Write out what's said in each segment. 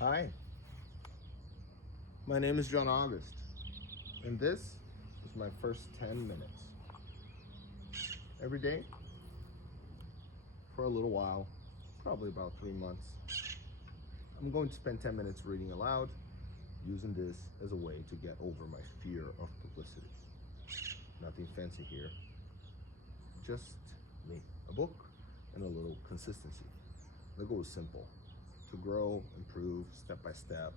Hi, my name is John August, and this is my first 10 minutes. Every day, for a little while, probably about 3 months, I'm going to spend 10 minutes reading aloud, using this as a way to get over my fear of publicity. Nothing fancy here, just me, a book, and a little consistency. The goal is simple: to grow, improve step by step,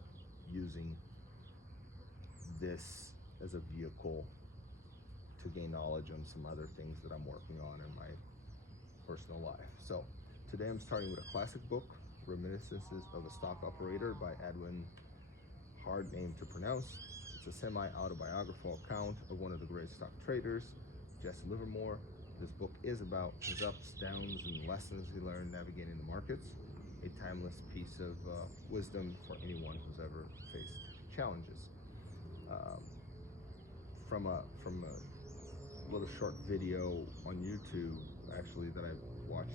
using this as a vehicle to gain knowledge on some other things that I'm working on in my personal life. So today I'm starting with a classic book, Reminiscences of a Stock Operator by Edwin, hard name to pronounce. It's a semi-autobiographical account of one of the great stock traders, Jesse Livermore. This book is about his ups, downs, and lessons he learned navigating the markets. A timeless piece of wisdom for anyone who's ever faced challenges. From a little short video on YouTube, actually, that I watched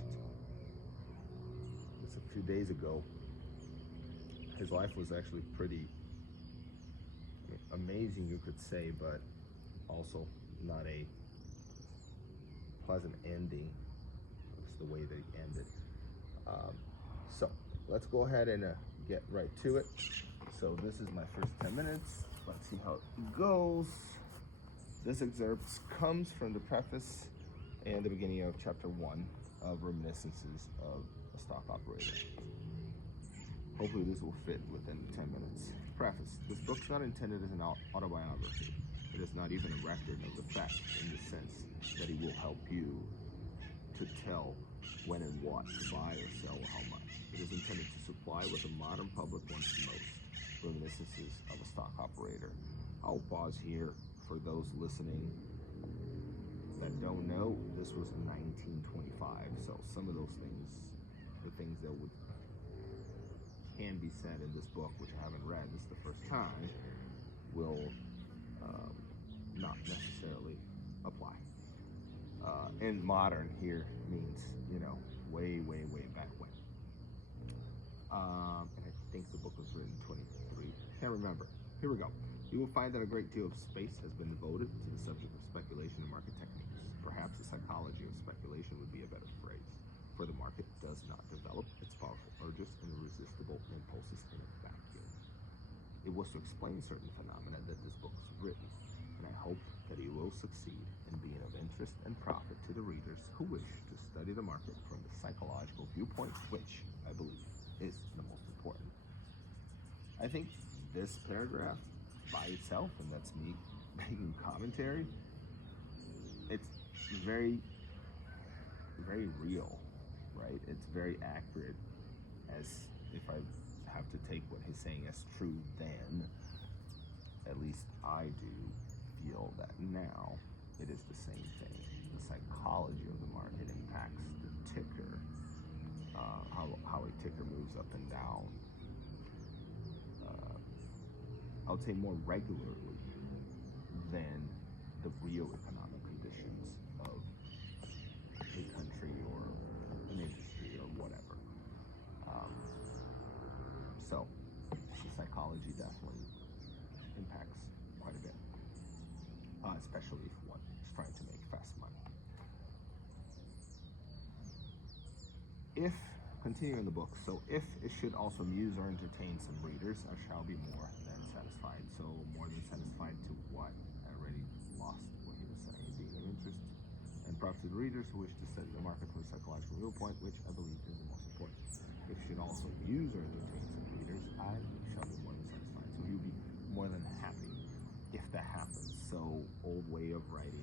just a few days ago, his life was actually pretty amazing, you could say, but also not a pleasant ending. It's the way that he ended. So let's go ahead and get right to it. So this is my first 10 minutes. Let's see how it goes. This excerpt comes from the preface and the beginning of chapter 1 of Reminiscences of a Stock Operator. Hopefully this will fit within 10 minutes. Preface: this book's not intended as an autobiography. It is not even a record of the facts, in the sense that it will help you to tell when and what to buy or sell or how much. It is intended to supply what the modern public wants most: reminiscences of a stock operator. I'll pause here for those listening that don't know. This was 1925, so some of those things, the things that can be said in this book, which I haven't read, this is the first time, will not necessarily apply. And modern here means, way back when. And I think the book was written in 23. Can't remember. Here we go. You will find that a great deal of space has been devoted to the subject of speculation and market techniques. Perhaps the psychology of speculation would be a better phrase, for the market does not develop its powerful urges and irresistible impulses in a vacuum. It was to explain certain phenomena that this book was written, and I hope that it will succeed in being of interest and profit to the readers who wish to study the market from the psychological viewpoint, which I believe is the most important. I think this paragraph by itself, and that's me making commentary, it's very, very real, right? It's very accurate, as if I have to take what he's saying as true, then at least I do feel that now it is the same thing. The psychology of the market impacts the ticker, how a ticker moves up and down. I would say more regularly than the real economic conditions of a country or an industry or whatever. So the psychology definitely impacts quite a bit, especially if one is trying to make fast money. Continuing the book, so if it should also amuse or entertain some readers, I shall be more than satisfied. So more than satisfied to what? I already lost what he was saying. Being of interest and profit to the readers who wish to study the market from a psychological viewpoint, which I believe is the most important. If it should also amuse or entertain some readers, I shall be more than satisfied. So you'll be more than happy if that happens. So old way of writing,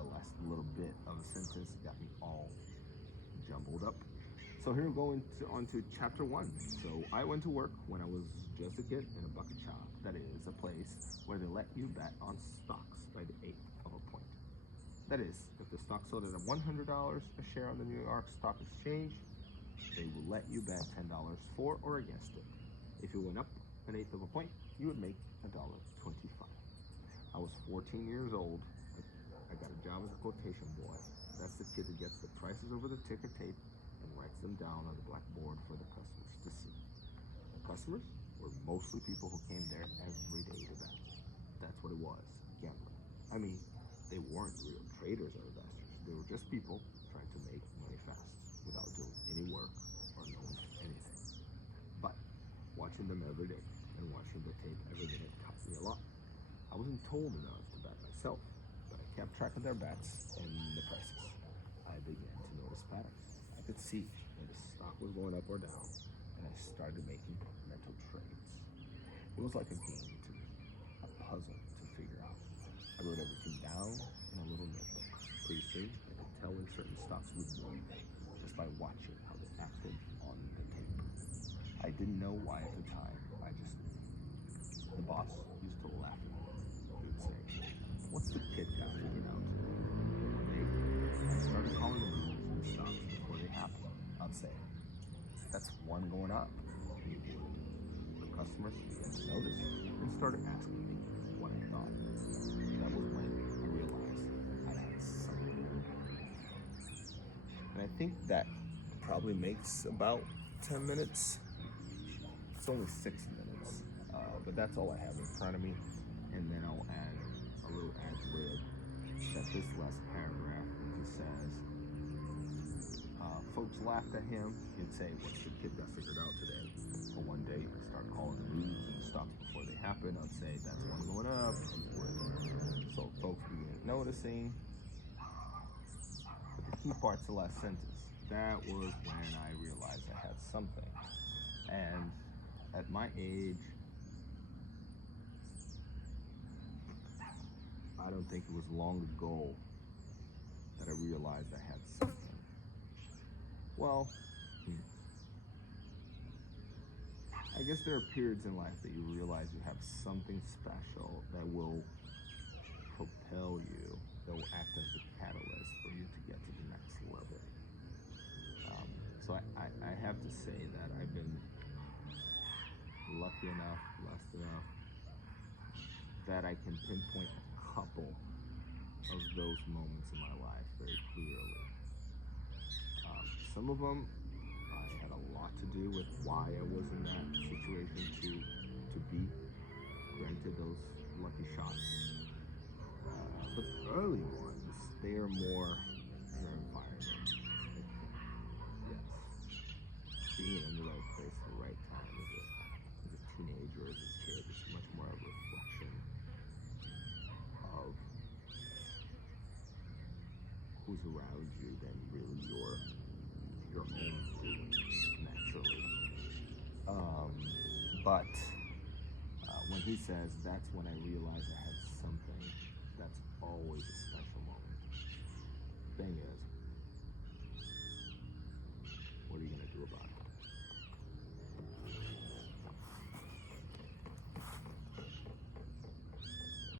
the last little bit of a sentence got me all jumbled up. So here we're going on to chapter 1. So I went to work when I was just a kid in a bucket shop. That is a place where they let you bet on stocks by the eighth of a point. That is, if the stock sold at $100 a share on the New York Stock Exchange, they will let you bet $10 for or against it. If it went up an eighth of a point, you would make $1.25. I was 14 years old. I got a job as a quotation boy. That's the kid that gets the prices over the ticker tape and writes them down on the blackboard for the customers to see. Customers? were mostly people who came there every day to bet. That's what it was, gambling. I mean, they weren't real traders or investors. They were just people trying to make money fast without doing any work or knowing anything. But watching them every day and watching the tape every minute taught me a lot. I wasn't told enough to bet myself, but I kept track of their bets and the prices. I began to notice patterns. I could see when the stock was going up or down, and I started making mental trades. It was like a game to me, a puzzle to figure out. I wrote everything down in a little notebook. Pretty soon, I could tell when certain stocks would win just by watching how they acted on the tape. I didn't know why at the time, I just knew. The boss used to laugh at me. He would say, "What's the kid got figured out today?" One day, I started calling the moves and the stocks before they happened. I'd say, "That's one going up." He would. The customers began to notice and started asking me what I thought. That was when I realized I had something. And I think that probably makes about 10 minutes. It's only 6 minutes, but that's all I have in front of me. And then I'll add a little ad lib that this last paragraph when he says, folks laughed at him. He'd say, "What's the kid got figured out today?" For one day, I start calling the moves and the stocks before they happen. I'd say, "That's one going up." He would. So folks began noticing. But the key part's the last sentence. That was when I realized I had something. And at my age, I don't think it was long ago that I realized I had something. Well, I guess there are periods in life that you realize you have something special that will propel you, that will act as the catalyst for you to get to the next level. So I have to say that I've been lucky enough, blessed enough, that I can pinpoint a couple of those moments in my life very clearly. Some of them I had a lot to do with why I was in that situation to be granted those lucky shots. But the early ones, they are more your environment. Yes, being in the right place at the right time as a teenager, as a kid, is much more a reflection of who's around you than really your own doing naturally. But when he says that's when I realized I had something, that's always a special moment. Thing is,